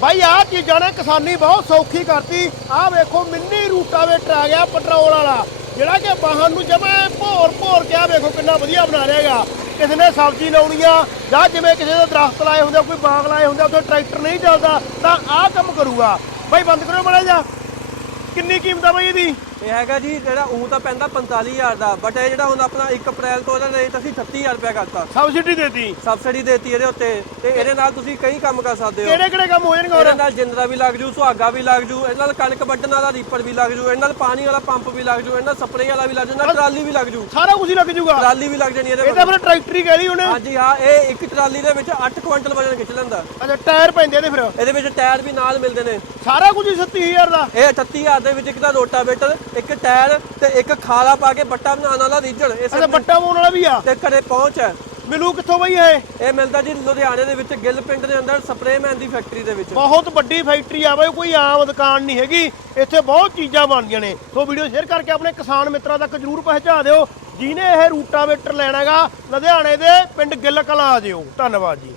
ਭਾਈ ਆਹ ਚੀਜ਼ਾਂ ਨੇ ਕਿਸਾਨੀ ਬਹੁਤ ਸੌਖੀ ਕਰਤੀ। ਆਹ ਵੇਖੋ ਮਿੰਨੀ ਰੂਟਾਵੇਟਰ ਆ ਗਿਆ ਪੈਟਰੋਲ ਵਾਲਾ। ਜਿਹੜਾ ਕਿ ਵਾਹਨ ਨੂੰ ਜਮੇ ਭੋਰ ਭੋਰ ਕੇ ਆ ਵੇਖੋ ਕਿੰਨਾ ਵਧੀਆ ਬਣਾ ਰਿਹਾਗਾ ਕਿਸੇ ਨੇ ਸਬਜ਼ੀ ਲਾਉਣੀ ਆ ਜਾਂ ਜਿਵੇਂ ਕਿਸੇ ਦੇ ਦਰਖਤ ਲਾਏ ਹੁੰਦੇ ਕੋਈ ਬਾਗ ਲਾਏ ਹੁੰਦੇ ਆ, ਉੱਥੇ ਟਰੈਕਟਰ ਨਹੀਂ ਚੱਲਦਾ ਤਾਂ ਆਹ ਕੰਮ ਕਰੂਗਾ। ਭਾਈ ਬੰਦ ਕਰੋ ਮੜਾ ਜਾ ਕਿੰਨੀ ਕੀਮਤ ਆ ਭਾਈ ਇਹਦੀ? ਇਹ ਹੈਗਾ ਜੀ ਜਿਹੜਾ ਉਹ ਤਾਂ ਪੈਂਦਾ 45000 ਦਾ ਬਟ ਇਹ ਜਿਹੜਾ ਹੁਣ ਆਪਣਾ 1 ਅਪ੍ਰੈਲ ਤੋਂ ਇਹਦਾ ਰੇਟ ਅਸੀਂ 36000 ਰੁਪਏ ਕਰਤਾ। ਸਬਸਿਡੀ ਦੇਤੀ। ਸਬਸਿਡੀ ਦੇਤੀ ਇਹਦੇ ਉੱਤੇ। ਤੇ ਇਹਦੇ ਨਾਲ ਤੁਸੀਂ ਕਈ ਕੰਮ ਕਰ ਸਕਦੇ ਹੋ। ਕਿਹੜੇ ਕਿਹੜੇ ਕੰਮ ਹੋ ਜਾਣਗੇ ਹੋਰ? ਇਹਦੇ ਨਾਲ ਜਿੰਦਰਾ ਵੀ ਲੱਗ ਜੂ ਸੁਹਾਗਾ ਵੀ ਲੱਗ ਜੂ ਇਹਦੇ ਨਾਲ ਕਣਕ ਵੱਢਣ ਵਾਲਾ ਰੀਪਰ ਵੀ ਲੱਗ ਜੂ ਇਹਦੇ ਨਾਲ ਪਾਣੀ ਵਾਲਾ ਪੰਪ ਵੀ ਲੱਗ ਜੂ ਇਹਦੇ ਨਾਲ ਸਪਰੇਅ ਵਾਲਾ ਵੀ ਲੱਗ ਜੂ ਨਾਲ ਟਰਾਲੀ ਵੀ ਲੱਗ ਜੂ। ਸਾਰਾ ਕੁਝ ਲੱਗ ਜੂਗਾ। ਟਰਾਲੀ ਵੀ ਲੱਗ ਜਾਣੀ ਇਹਦੇ ਇਹ ਤਾਂ ਫਿਰ ਟਰੈਕਟਰ ਕਹਿ ਲਈ ਉਹਨੇ। ਹਾਂਜੀ ਹਾਂ ਇਹ ਇੱਕ ਟਰਾਲੀ ਦੇ ਵਿੱਚ 8 ਕੁਇੰਟਲ ਵਜਨ ਖਿੱਚ ਲੈਂਦਾ। ਅੱਛਾ ਟਾਇਰ ਪੈਂਦੇ ਇਹਦੇ ਫਿਰ। ਇਹਦੇ ਵਿੱਚ ਟਾਇਰ ਵੀ ਨਾਲ ਮਿਲਦੇ ਨੇ। ਸਾਰਾ ਕੁਝ ਹੀ 37000 ਦਾ। ਇਹ 38000 ਦੇ ਵਿੱਚ ਇੱਕ ਤਾਂ ਰੋਟਾਵੇਟਰ ਇੱਕ ਟਾਇਰ ਤੇ ਇੱਕ ਖਾਲਾ ਪਾ ਕੇ ਬੱਟਾ ਬਣਾਉਣ ਵਾਲਾ ਰੀਜਣ ਇਹ ਅੱਛਾ ਬੱਟਾ ਪਾਉਣ ਵਾਲਾ ਵੀ ਆ? ਤੇ ਘਰੇ ਪਹੁੰਚ ਹੈ। ਮਿਲੂ ਕਿੱਥੋਂ ਬਈ ਇਹ? ਇਹ ਮਿਲਦਾ ਜੀ ਲੁਧਿਆਣੇ ਦੇ ਵਿੱਚ ਗਿੱਲ ਪਿੰਡ ਦੇ ਅੰਦਰ ਸਪਰੇਮੈਨ ਦੀ ਫੈਕਟਰੀ ਦੇ ਵਿੱਚ। ਬਹੁਤ ਵੱਡੀ ਫੈਕਟਰੀ ਆ ਬਈ ਕੋਈ ਆਮ ਦੁਕਾਨ ਨਹੀਂ ਹੈਗੀ। ਇੱਥੇ ਬਹੁਤ ਚੀਜ਼ਾਂ ਬਣਦੀਆਂ ਨੇ। ਸੋ ਵੀਡੀਓ ਸ਼ੇਅਰ ਕਰਕੇ ਆਪਣੇ ਕਿਸਾਨ ਮਿੱਤਰਾਂ ਤੱਕ ਜਰੂਰ ਪਹੁੰਚਾ ਦਿਓ। ਜਿਹਨੇ ਇਹ ਰੂਟਾਵੇਟਰ ਲੈਣਾਗਾ ਲੁਧਿਆਣੇ ਦੇ ਪਿੰਡ ਗਿੱਲ ਕਲਾਂ ਆ ਜਿਓ। ਧੰਨਵਾਦ ਜੀ।